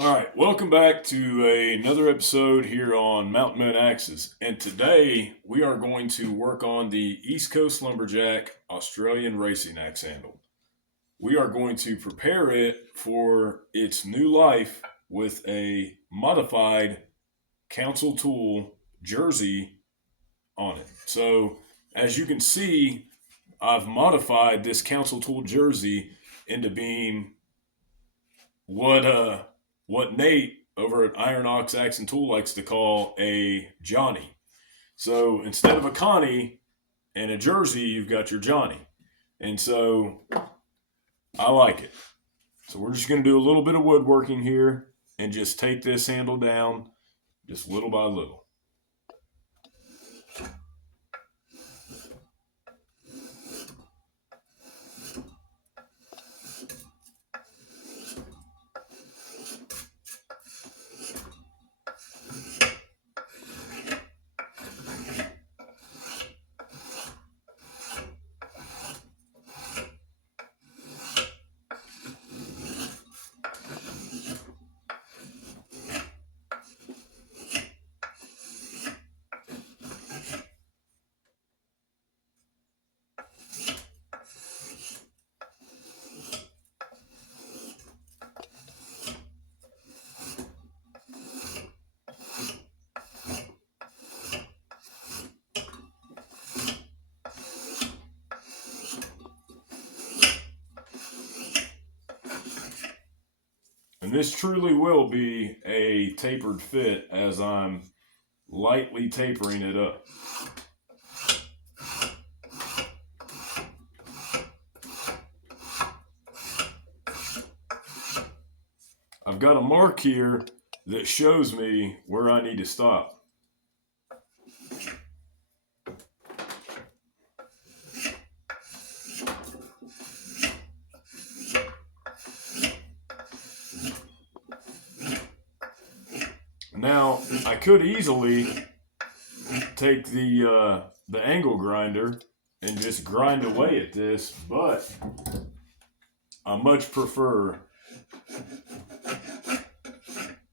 All right, welcome back to another episode here on Mountain Moon Axes. And today we are going to work on the Eastcoast Lumberjack Australian Racing Axe Handle. We are going to prepare it for its new life with a modified Council Tool jersey on it. So, as you can see, I've modified this Council Tool jersey into being what Nate over at Iron Ox Axe and Tool likes to call a Johnny. So instead of a Connie and a jersey, you've got your Johnny. And so I like it. So we're just going to do a little bit of woodworking here and just take this handle down just little by little. And this truly will be a tapered fit as I'm lightly tapering it up. I've got a mark here that shows me where I need to stop. Now, I could easily take the angle grinder and just grind away at this, but I much prefer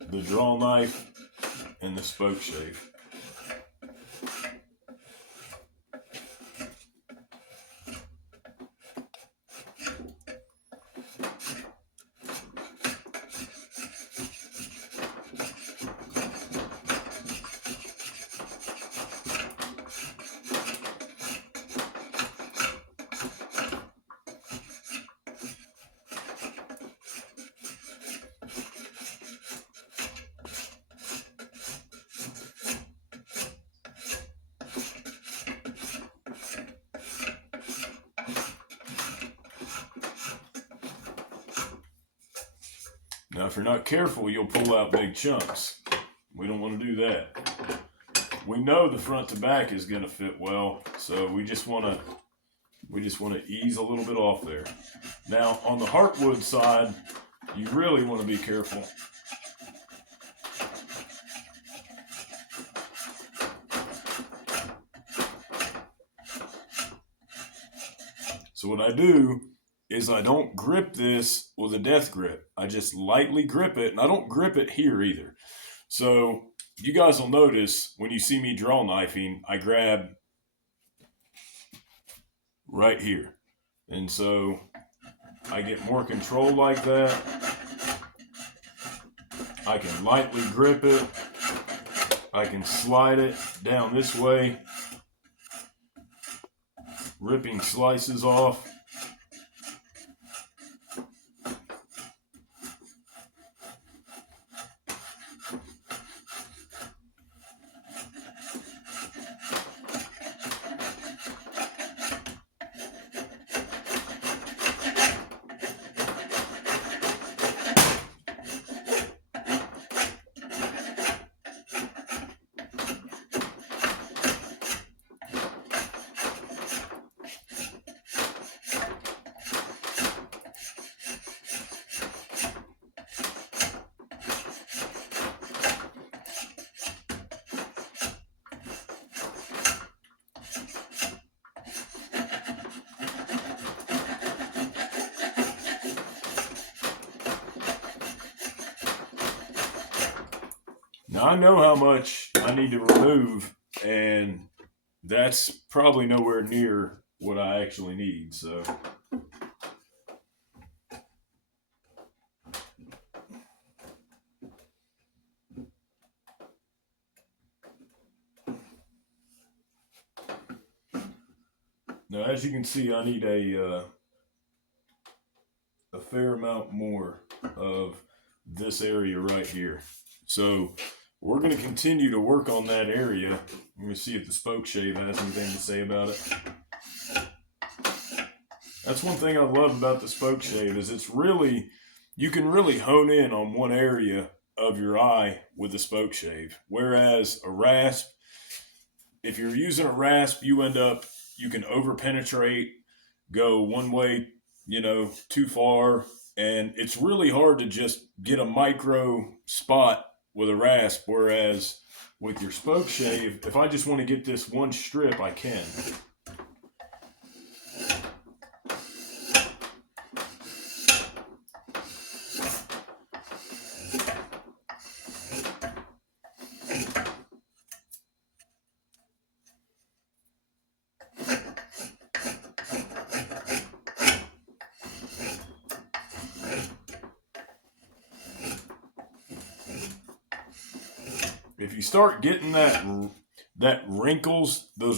the draw knife and the spoke shave. Now, if you're not careful, you'll pull out big chunks. We don't want to do that. We know the front to back is going to fit well, so we just want to ease a little bit off there. Now, on the heartwood side, you really want to be careful. So what I do is I don't grip this with a death grip. I just lightly grip it, and I don't grip it here either. So you guys will notice when you see me draw knifing, I grab right here. And so I get more control like that. I can lightly grip it. I can slide it down this way, ripping slices off. Now I know how much I need to remove, and that's probably nowhere near what I actually need. So now, as you can see, I need a fair amount more of this area right here. So we're going to continue to work on that area. I'm going to see if the spoke shave has anything to say about it. That's one thing I love about the spoke shave is it's really, you can really hone in on one area of your eye with a spoke shave. Whereas a rasp, if you're using a rasp, you can over penetrate, go one way, too far. And it's really hard to just get a micro spot with a rasp. Whereas with your spoke shave, if I just want to get this one strip, I can. If you start getting those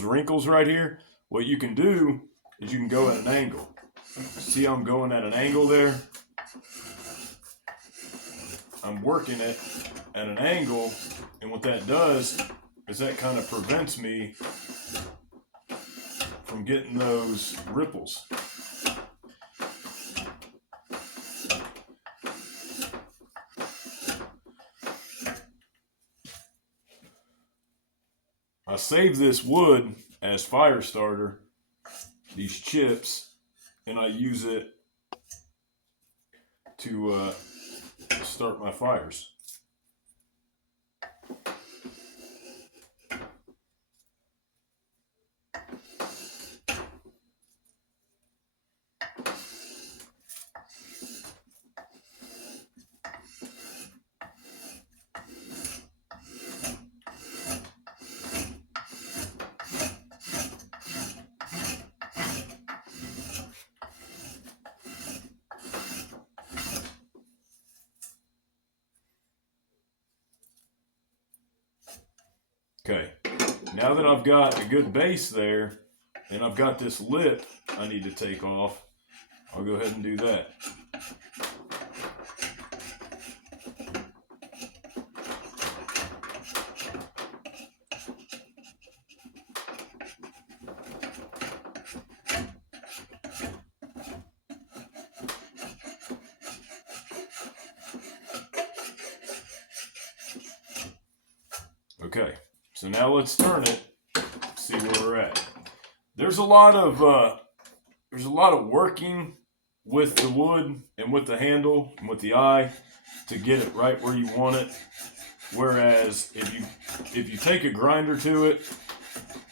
wrinkles right here, what you can do is you can go at an angle. See how I'm going at an angle there? I'm working it at an angle, and what that does is that kind of prevents me from getting those ripples. I save this wood as fire starter, these chips, and I use it to start my fires. Okay, now that I've got a good base there, and I've got this lip I need to take off, I'll go ahead and do that. Okay, so now let's turn it, see where we're at. There's a lot of working with the wood and with the handle and with the eye to get it right where you want it. Whereas if you take a grinder to it,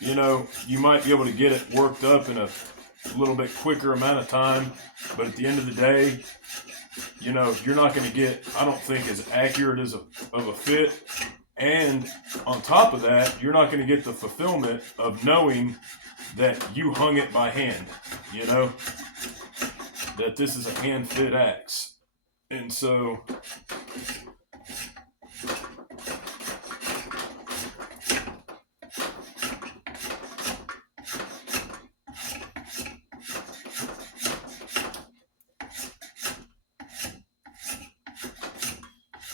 you might be able to get it worked up in a little bit quicker amount of time. But at the end of the day, you're not going to get, I don't think, as accurate of a fit. And on top of that, you're not going to get the fulfillment of knowing that you hung it by hand, that this is a hand fit axe. And so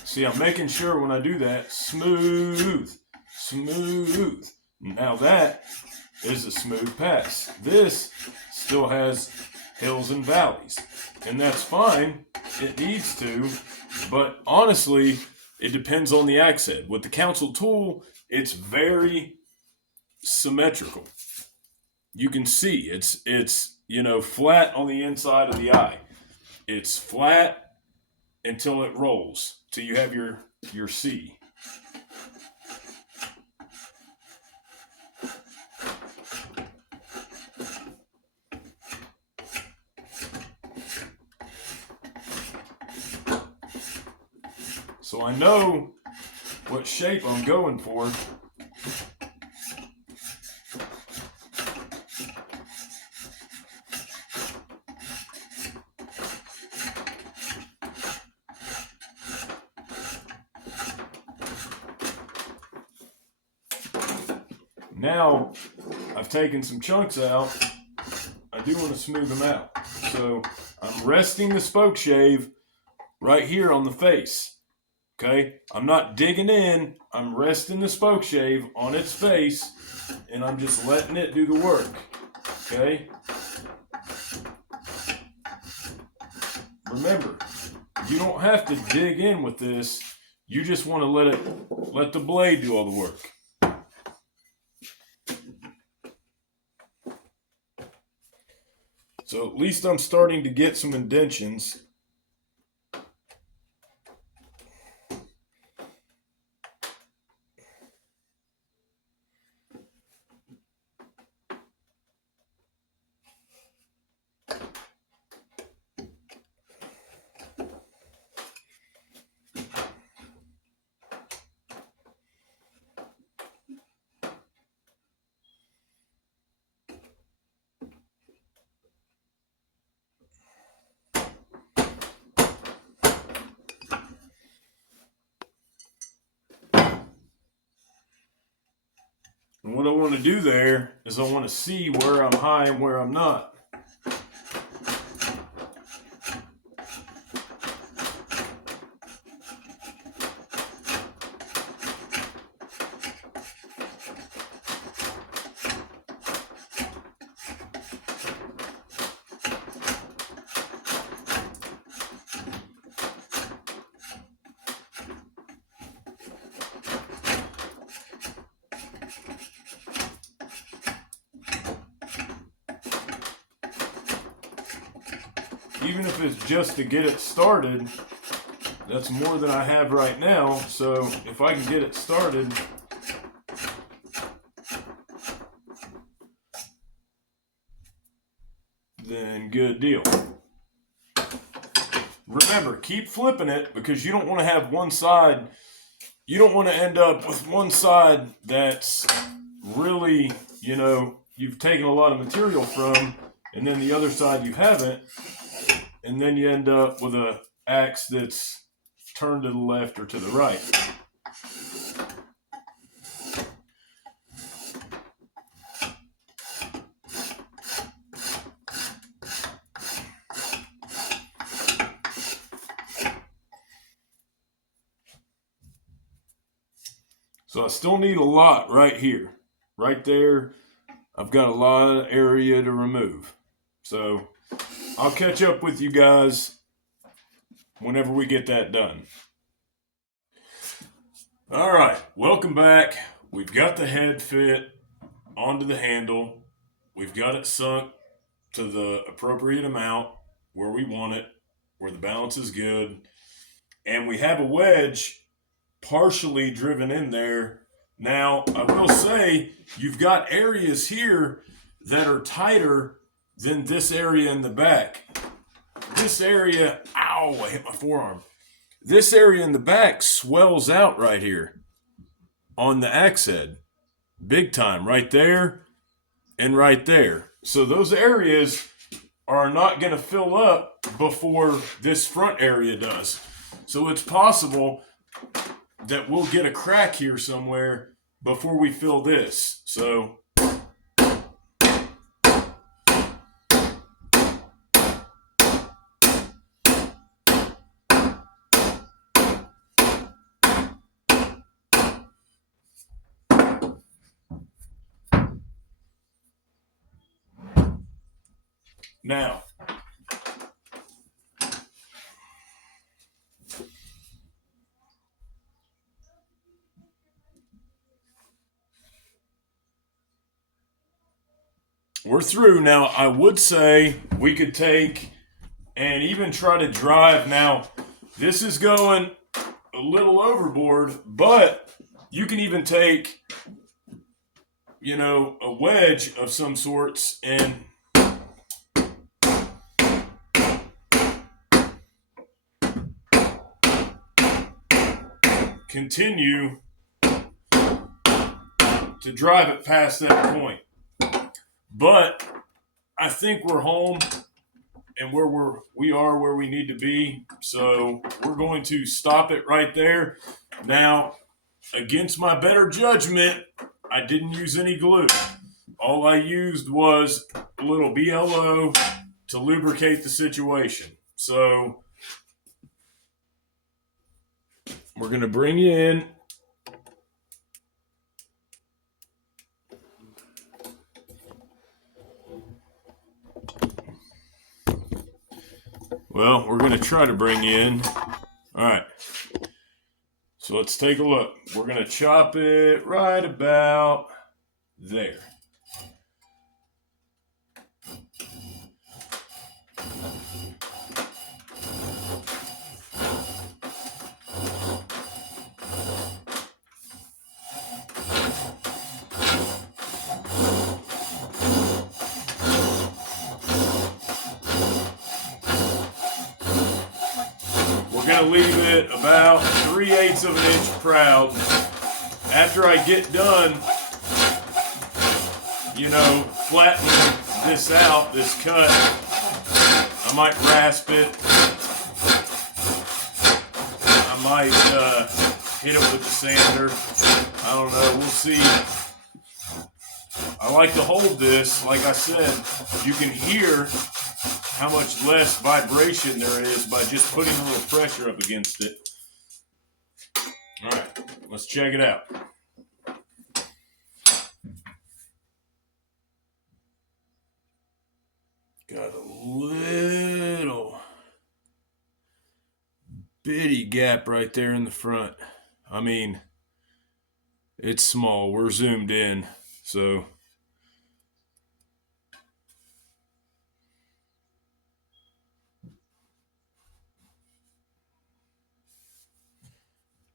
see, I'm making sure when I do that, smooth. Now that is a smooth pass. This still has hills and valleys, and that's fine. It needs to, but honestly, it depends on the axe head. With the council tool, it's very symmetrical. You can see it's flat on the inside of the eye. It's flat until it rolls, till you have your C. So I know what shape I'm going for. Now, I've taken some chunks out. I do want to smooth them out. So I'm resting the spoke shave right here on the face. Okay, I'm not digging in. I'm resting the spoke shave on its face, and I'm just letting it do the work. Okay. Remember, you don't have to dig in with this. You just want to let the blade do all the work. So at least I'm starting to get some indentions. And what I want to do there is I want to see where I'm high and where I'm not. Even if it's just to get it started, that's more than I have right now. So if I can get it started, then good deal. Remember, keep flipping it because you don't want to have one side, you don't want to end up with one side that's really, you've taken a lot of material from, and then the other side you haven't. And then you end up with an axe that's turned to the left or to the right. So I still need a lot right here. Right there, I've got a lot of area to remove. So I'll catch up with you guys whenever we get that done. All right, welcome back. We've got the head fit onto the handle. We've got it sunk to the appropriate amount where we want it, where the balance is good. And we have a wedge partially driven in there. Now, I will say you've got areas here that are tighter than this area in the back. This area, ow, I hit my forearm. This area in the back swells out right here on the axe head. Big time, right there and right there. So those areas are not going to fill up before this front area does. So it's possible that we'll get a crack here somewhere before we fill this. So now, we're through. Now, I would say we could take and even try to drive. Now, this is going a little overboard, but you can even take, a wedge of some sorts and continue to drive it past that point. But I think we're home and we are where we need to be. So we're going to stop it right there. Now, against my better judgment, I didn't use any glue. All I used was a little BLO to lubricate the situation. So we're going to bring you in. Well, we're going to try to bring you in. All right. So let's take a look. We're going to chop it right about there. We're going to leave it about 3/8 of an inch proud. After I get done, flattening this out, this cut, I might rasp it. I might hit it with the sander. I don't know. We'll see. I like to hold this. Like I said, you can hear how much less vibration there is by just putting a little pressure up against it. All right, let's check it out. Got a little bitty gap right there in the front. I mean, it's small. We're zoomed in, so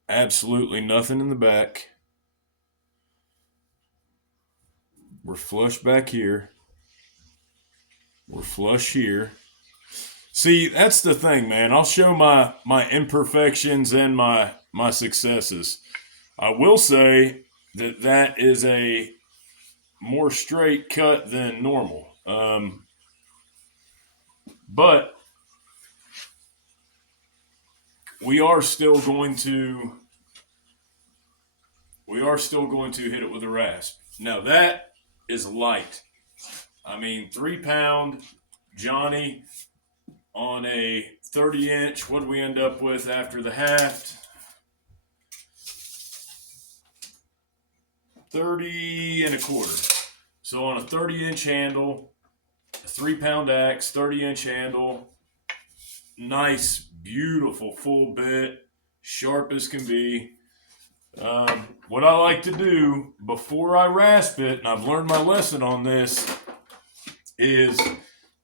absolutely nothing in the back. We're flush back here. We're flush here. See, that's the thing, man. I'll show my imperfections and my successes. I will say that is a more straight cut than normal. But we are still going to hit it with a rasp. Now that is light. I mean, 3-pound Johnny on a 30-inch. What do we end up with after the haft? 30 1/4. So on a 30-inch handle, a 3-pound axe, 30-inch handle, nice, beautiful full bit, sharp as can be. What I like to do before I rasp it, and I've learned my lesson on this, is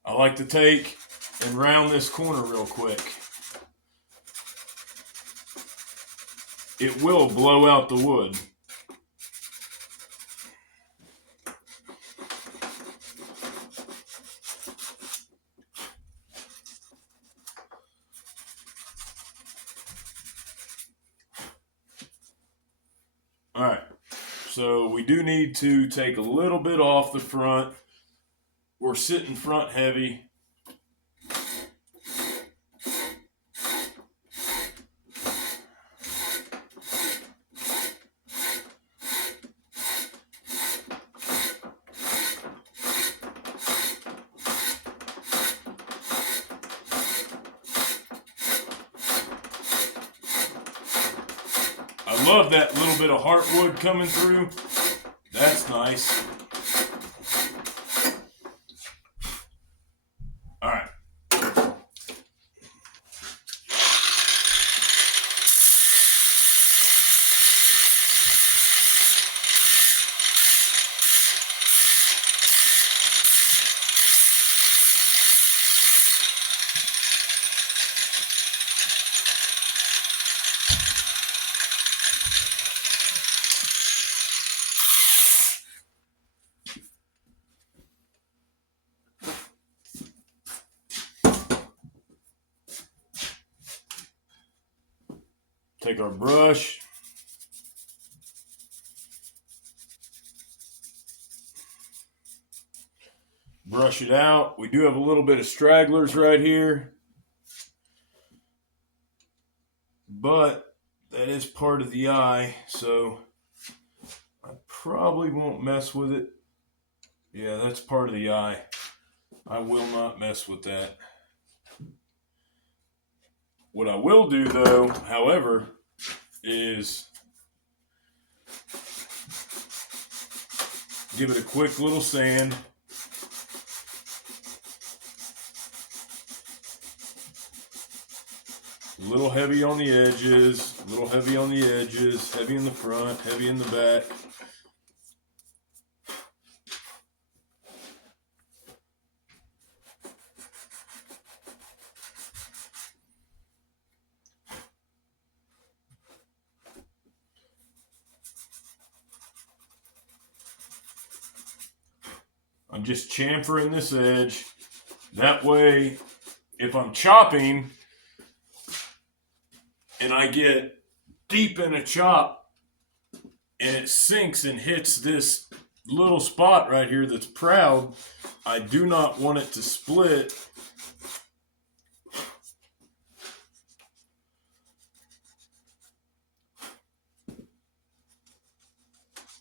I like to take and round this corner real quick. It will blow out the wood. All right, so we do need to take a little bit off the front. We're sitting front heavy. I love that little bit of heartwood coming through. That's nice. All right. Take our brush, brush it out. We do have a little bit of stragglers right here, but that is part of the eye, so I probably won't mess with it. Yeah, that's part of the eye. I will not mess with that. What I will do, though, however, is give it a quick little sand. A little heavy on the edges, a little heavy on the edges, heavy in the front, heavy in the back. I'm just chamfering this edge. That way, if I'm chopping and I get deep in a chop and it sinks and hits this little spot right here that's proud, I do not want it to split.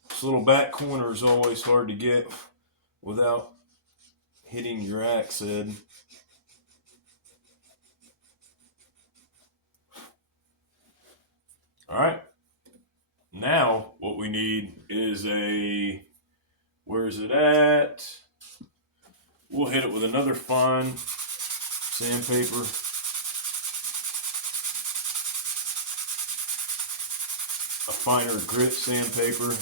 This little back corner is always hard to get without hitting your axe head. All right. Now what we need is where is it at? We'll hit it with another fine sandpaper. A finer grit sandpaper.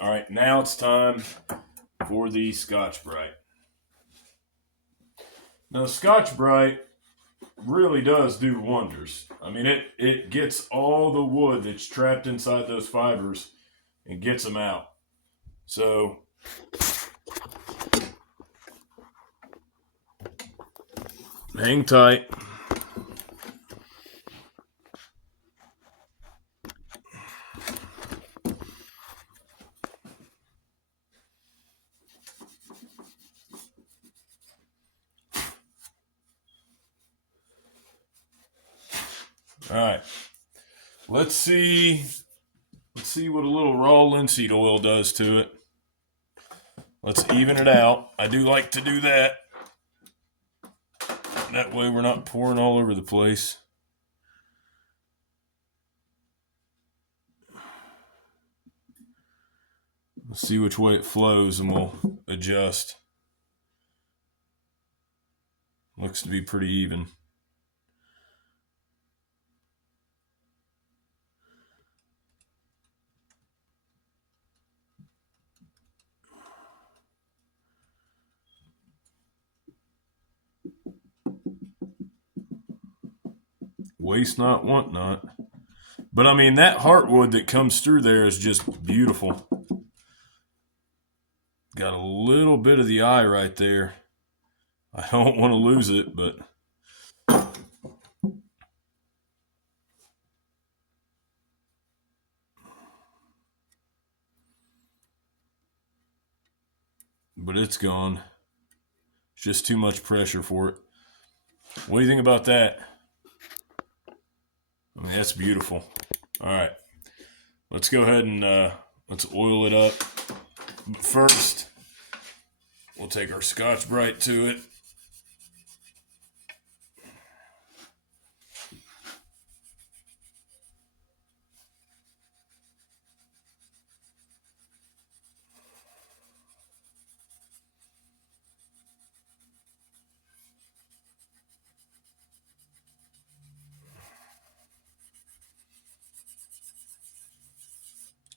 All right, now it's time for the Scotch-Brite. Now, the Scotch-Brite really does do wonders. I mean, it gets all the wood that's trapped inside those fibers and gets them out. So, hang tight. All right, let's see what a little raw linseed oil does to it. Let's even it out. I do like to do that. That way we're not pouring all over the place. Let's see which way it flows and we'll adjust. Looks to be pretty even. Waste not, want not. But I mean, that heartwood that comes through there is just beautiful. Got a little bit of the eye right there. I don't want to lose it, but it's gone. It's just too much pressure for it. What do you think about that? I mean, that's beautiful. All right, let's go ahead and let's oil it up. But first, we'll take our Scotch-Brite to it.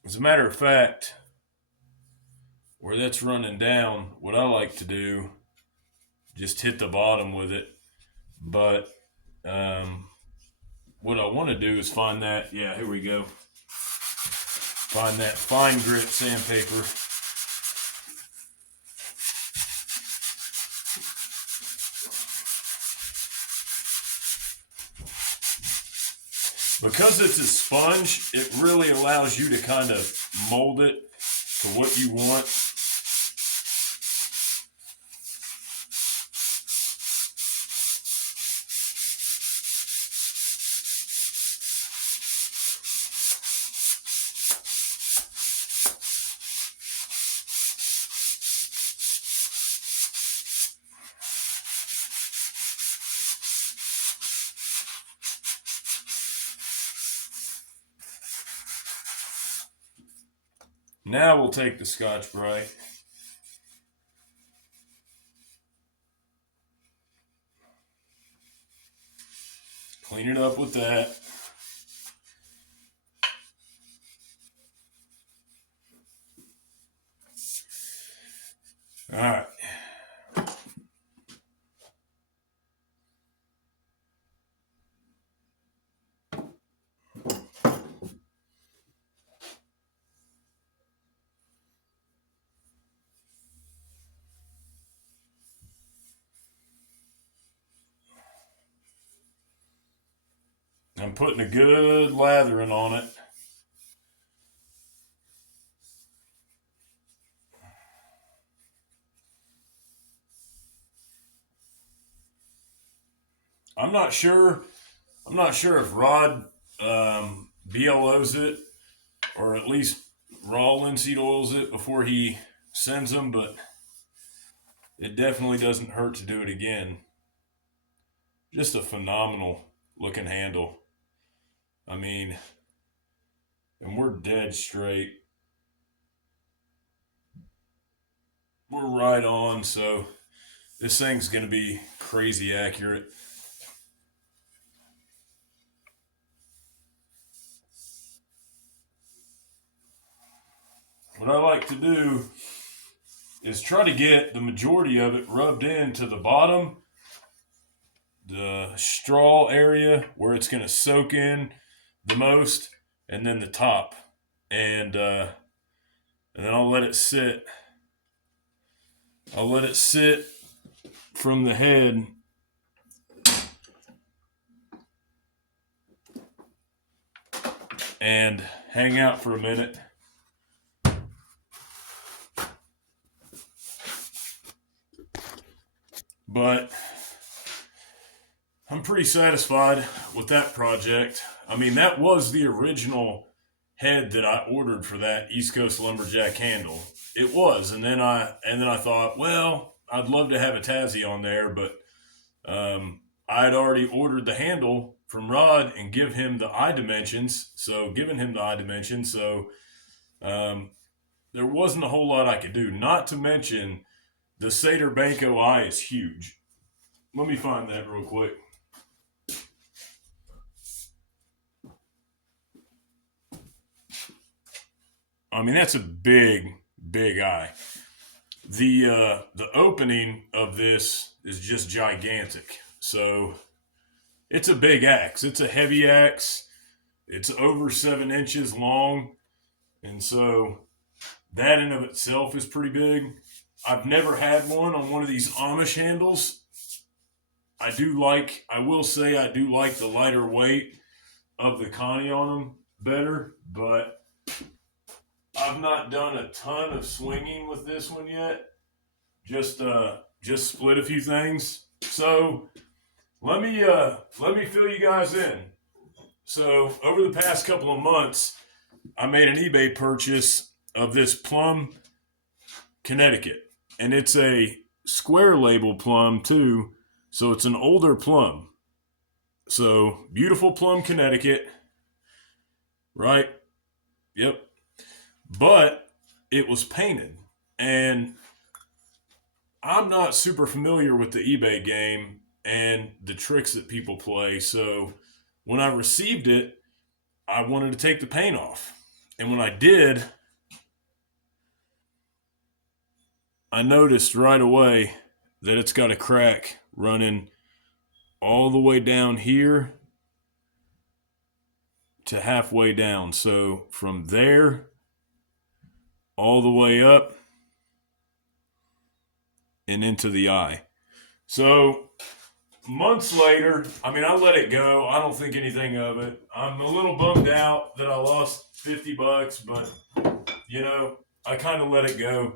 As a matter of fact, where that's running down, what I like to do, just hit the bottom with it. But what I want to do is find that, yeah, here we go. Find that fine grit sandpaper. Because it's a sponge, it really allows you to kind of mold it to what you want. Now we'll take the Scotch-Brite. Clean it up with that. All right. I'm putting a good lathering on it. I'm not sure if Rod BLOs it, or at least raw linseed oils it before he sends them, but it definitely doesn't hurt to do it again. Just a phenomenal looking handle. I mean, and we're dead straight. We're right on, so this thing's going to be crazy accurate. What I like to do is try to get the majority of it rubbed into the bottom, the straw area where it's going to soak in the most, and then the top. And then I'll let it sit. I'll let it sit from the head and hang out for a minute. But I'm pretty satisfied with that project. I mean, that was the original head that I ordered for that Eastcoast Lumberjack handle. It was, and then I thought, well, I'd love to have a Tassie on there, but I had already ordered the handle from Rod and given him the eye dimensions. So there wasn't a whole lot I could do. Not to mention, the Seder Banco eye is huge. Let me find that real quick. I mean, that's a big eye. The opening of this is just gigantic. So it's a big axe. It's a heavy axe. It's over 7 inches long. And so that in of itself is pretty big. I've never had one on one of these Amish handles. I will say I do like the lighter weight of the Connie on them better, but I've not done a ton of swinging with this one yet. Just split a few things. So let me fill you guys in. So over the past couple of months, I made an eBay purchase of this plum Connecticut, and it's a square label plum too. So it's an older plum. So beautiful plum Connecticut, right? Yep. But it was painted, and I'm not super familiar with the eBay game and the tricks that people play. So when I received it, I wanted to take the paint off. And when I did, I noticed right away that it's got a crack running all the way down here to halfway down. So from there all the way up and into the eye. So months later, I mean, I let it go. I don't think anything of it. I'm a little bummed out that I lost $50, but I kind of let it go.